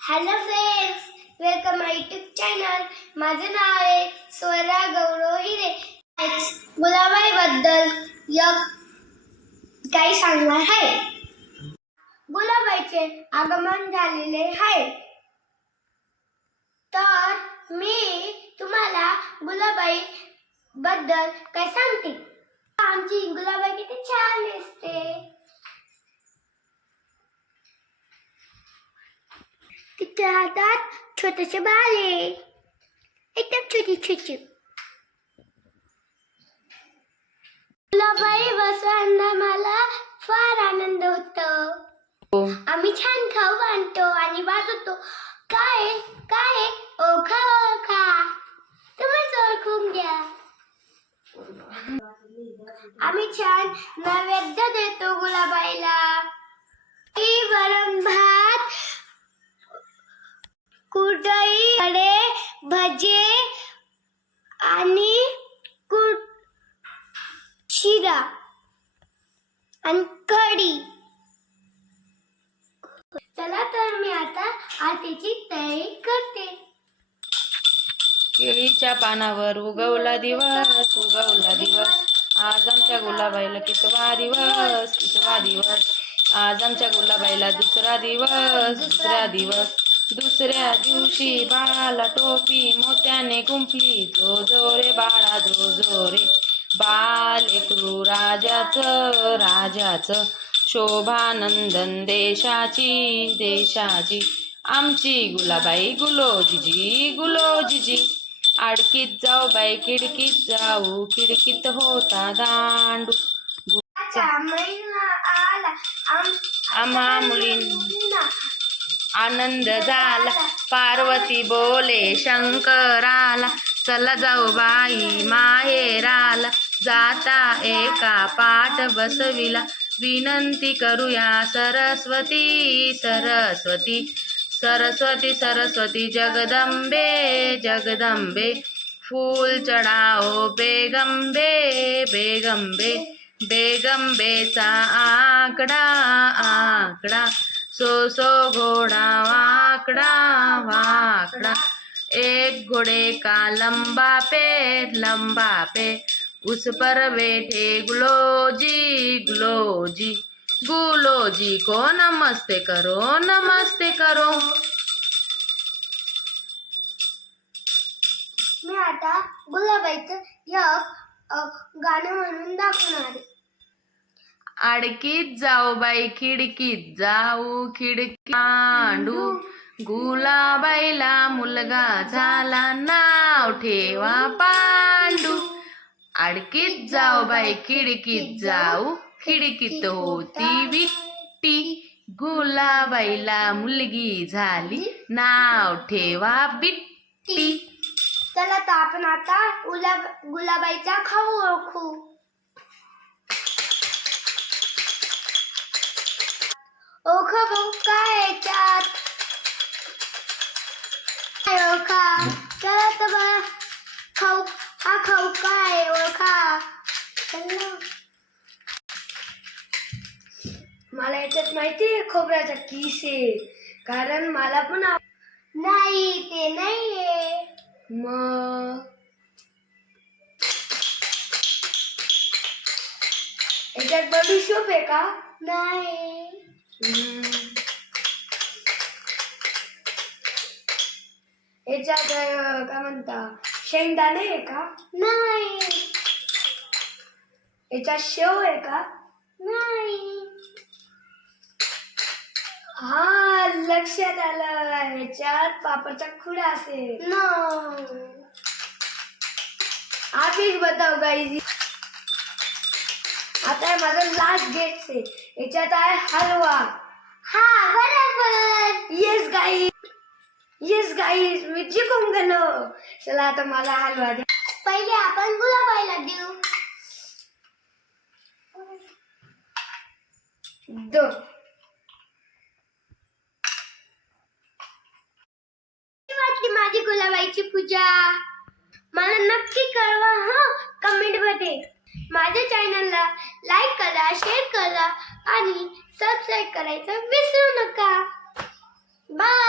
Hello friends welcome my YouTube channel माझं नाव आहे स्वरा गौरव हिरे. गुलाबाईबद्दल एक काही सांगणार आहे. गुलाबाईचे आगमन झालेले आहे. तर मी तुम्हाला गुलाबाई बद्दल काय सांगते. आमची गुलाबाई किती छान दिसते. हातात छोटेसे बाल एकदम छोटी छोटी. गुलाबाई बसवांना मला फार आनंद होतो. आम्ही छान खाऊ आणतो आणि वाजवतो. काय काय? ओखा ओखा. तुम्हीच ओळखून घ्या आम्ही छान नैवेद्य देतो गुलाबाईला. ती वरण भात कुरडई कडे भजे आणि कुट शिरा आणि कढी. चला तर मी आता आतेची तयारी करते. केळीच्या पानावर उगवला दिवस उगवला दिवस. आज आमच्या गुलाबाईला कितवा दिवस कितवा दिवस. आज आमच्या गुलाबाईला दुसरा दिवस दुसरा दिवस. दुसऱ्या दिवशी बाळाला टोपी मोत्याने गुंफली. जो जो रे बाळा जो जो रे बाल एकरू राजाचं राजाचं. शोभानंदन देशाची देशाची. आमची गुलाबाई गुलोजीजी गुलोजीजी आडकीत जाऊ बाई खिडकीत जाऊ. खिडकीत होता दांडू. आम्हा मुलींना आनंद झाला. पार्वती बोले शंकराला चला जाऊ बाई माहेराला जाता एका पाठ बसविला. विनंती करूया सरस्वती सरस्वती सरस्वती सरस्वती जगदंबे जगदंबे फूल चढाओ बेगंबे बेगंबे बेगंबेचा आकडा आकडा. सो सो घोडा वाकडा वाकडा। एक घोड़े का लंबा पेट लंबा पेट उस पर बैठे गुलोजी गुलोजी। गुलोजी को नमस्ते करो नमस्ते करो। मी आता गुलाबाईचं गाणं म्हणून दाखवणार आडकीत जाऊ बाई खिडकीत जाऊ खिडकी मांडू. गुलाबाईला मुलगा झाला नाव ठेवा पांडू. आडकीत जाऊ बाई खिडकीत जाऊ खिडकीत होती विट्टी. गुलाबाईला मुलगी झाली नाव ठेवा बिट्टी. चला तर आपण आता गुलाब गुलाबाईचा खाऊ ओळखू. ओखा काय याच्यात काय ओळखा चला तर बा खाऊ हा खाऊ काय ओळखा मला याच्यात माहिती आहे खोबऱ्याचा किस आहे. कारण मला पण नाही ते नाहीये. मग? याच्यात बडीशोप आहे का? नाही. याच्यात अं, काय म्हणता? शेंगदाणे आहे का? नाही. याच्यात शेव आहे का? नाही. हा लक्षात आलं. ह्याच्यात पापडचा खुडा असेल. आप ही बताओ गाइस आता माझं लास्ट गेट याच्यात आहे हलवा. हा बरोबर. येस गाईस येस गाईस मी जिंकून गेलो. चला आता मला हलवा द्या पहिले आपण गुलाबाईला देऊ. दो. वाटली माझी गुलाबाईची पूजा? मला नक्की कळवा हा? कमेंटमध्ये. माझ्या चॅनलला लाईक करा शेअर करा आणि सबस्क्राईब करायचं विसरू नका. बाय!